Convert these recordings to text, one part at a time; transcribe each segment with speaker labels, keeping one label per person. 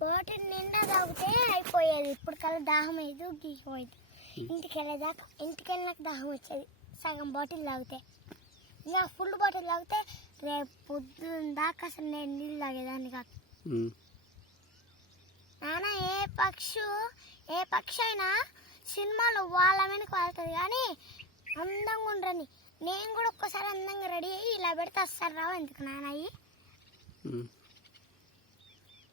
Speaker 1: Bottle నిండా తాగితే అయిపోయేది. ఇప్పుడు కల్లా దాహం అయ్యేది గీసిపోయేది ఇంటికి వెళ్ళేదాకా ఇంటికి వెళ్ళినాక దాహం వచ్చేది. సగం బాటిల్ తాగితే. ఇంకా ఫుల్ బాటిల్ తాగితే రేపు పొద్దున్న దాకా అసలు నేను నీళ్ళు తాగేదాన్ని కాదు. నాన్న ఏ పక్షు ఏ పక్షి అయినా సినిమాలో వాళ్ళ వెనక వాళ్తుంది కానీ అందంగా ఉండరని. నేను కూడా ఒక్కసారి అందంగా రెడీ అయ్యి ఇలా పెడితే అస్సలు రావు ఎందుకు నాన్న అయ్యి.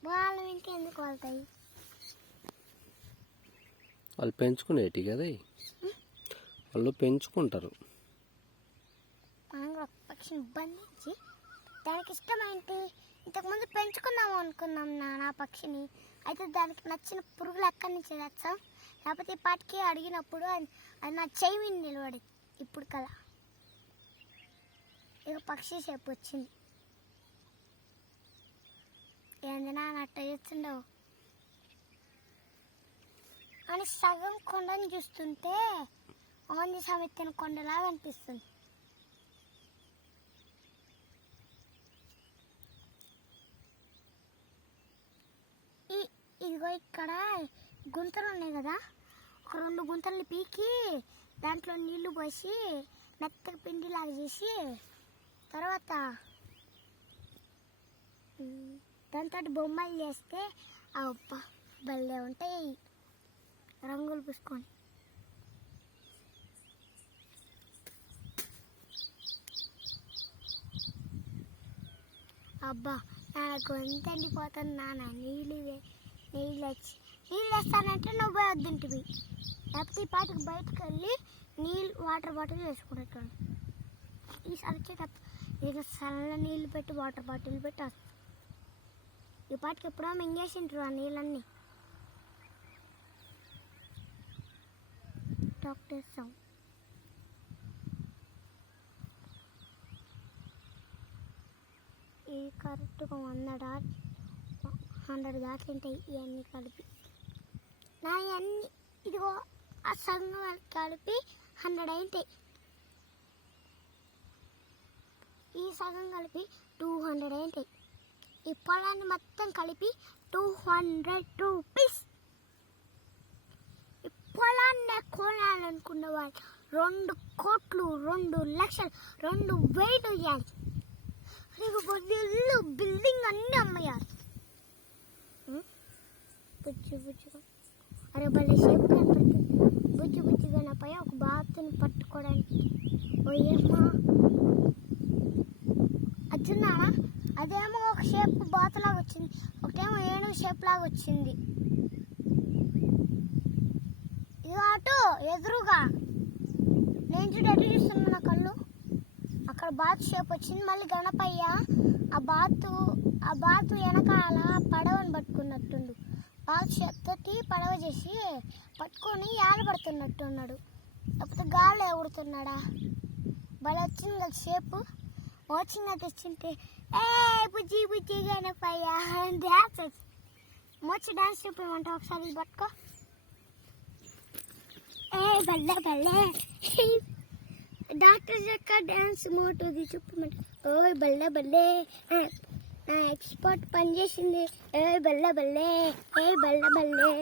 Speaker 1: వాళ్ళ వెనక ఎందుకు వాళ్తాయి?
Speaker 2: వాళ్ళు పెంచుకునేటి కదా. వాళ్ళు పెంచుకుంటారు.
Speaker 1: మనం పక్షిని బంధించి దానికి ఇష్టమైంది ఇంతకుముందు పెంచుకుందాము అనుకున్నాం నాన్న పక్షిని. అయితే దానికి నచ్చిన పురుగులు ఎక్కడి నుంచి తెచ్చాం? లేకపోతే పాటికి అడిగినప్పుడు అది నా చెయ్యి నిలబడి ఇప్పుడు కదా. ఇక పక్షి సేపు వచ్చింది. ఏంది నాన్న అట్ట చేస్తుండవు? అని సగం కొండని చూస్తుంటే ఓన్లీ సమెత్తిన కొండలాగా అనిపిస్తుంది. ఈ ఇదిగో ఇక్కడ గుంతలు ఉన్నాయి కదా ఒక రెండు గుంతలు పీకి దాంట్లో నీళ్ళు పోసి మెత్తగా పిండిలాగా చేసి తర్వాత దాంతో బొమ్మలు చేస్తే అబ్బా భలే ఉంటాయి. రంగులు పూసుకొని. అబ్బా నా గొంతు ఎండిపోతుంది నాన్న. నీళ్ళు నీళ్ళు వచ్చి నీళ్ళు వేస్తానంటే నువ్వు పోయి వద్దుంటివి. లేకపోతే ఈ పాటికి బయటకు వెళ్ళి నీళ్ళు వాటర్ బాటిల్ వేసుకునేటాను ఈసారి వచ్చేటప్పుడు ఇక చల్ల నీళ్ళు పెట్టి వాటర్ బాటిల్ పెట్టి వస్తాను ఈ పాటికి ఎప్పుడో మింగేసింటారు ఆ నీళ్ళన్నీ. డాక్టర్ సౌండ్ ఇది కరెక్ట్గా వంద డాట్ హండ్రెడ్ దాట్లు ఉంటాయి ఇవన్నీ కలిపి. నా ఇవన్నీ ఇదిగో ఆ సగం కలిపి హండ్రెడ్ ఉంటాయి ఈ సగం కలిపి టూ హండ్రెడ్ ఉంటాయి ఈ పొలాన్ని మొత్తం కలిపి టూ హండ్రెడ్ రూపీస్ ఈ పొలాన్ని కొనాలనుకున్న వాళ్ళు రెండు కోట్లు రెండు లక్షలు రెండు వేలు ఇవ్వాలి లేకపోతే ఇల్లు బిల్డింగ్ అన్నీ అమ్మేయాలి. బుజ్జి బుజ్జిగా అరే భలే షేప్ కనపడుతుంది. బుజ్జి బుజ్జిగా నా పై ఒక బాతుని పట్టుకోవడానికి ఓయమ్మా అచ్చున్నారా అదేమో షేప్ బాతులాగా వచ్చింది. ఒకటేమో ఏనుగు షేప్ లాగా వచ్చింది. ఇది అటు ఎదురుగా. నేను చూడు ఎటు చూస్తున్నా నా కళ్ళు? అక్కడ బాత్ షేప్ వచ్చింది. మళ్ళీ గణపయ్య ఆ బాతు ఆ బాతు వెనకాల పడవని పట్టుకున్నట్టుండు. బాత్ షేప్ తోటి పడవ చేసి పట్టుకొని పడుతున్నట్టున్నాడు. లేకపోతే గాలి ఎగురుతున్నాడా భలే వచ్చింది కదా shape. watching at other children. Hey, Puji, Puji, Ganapaya, and that's it. Much dance to put on top, prevent oxali butko. Hey, balla, balla. Doctor Jacka dance more to the supplement. Oh, balla, balla. Expert Punjish in the. Hey, balla, balla. Hey, balla, balla.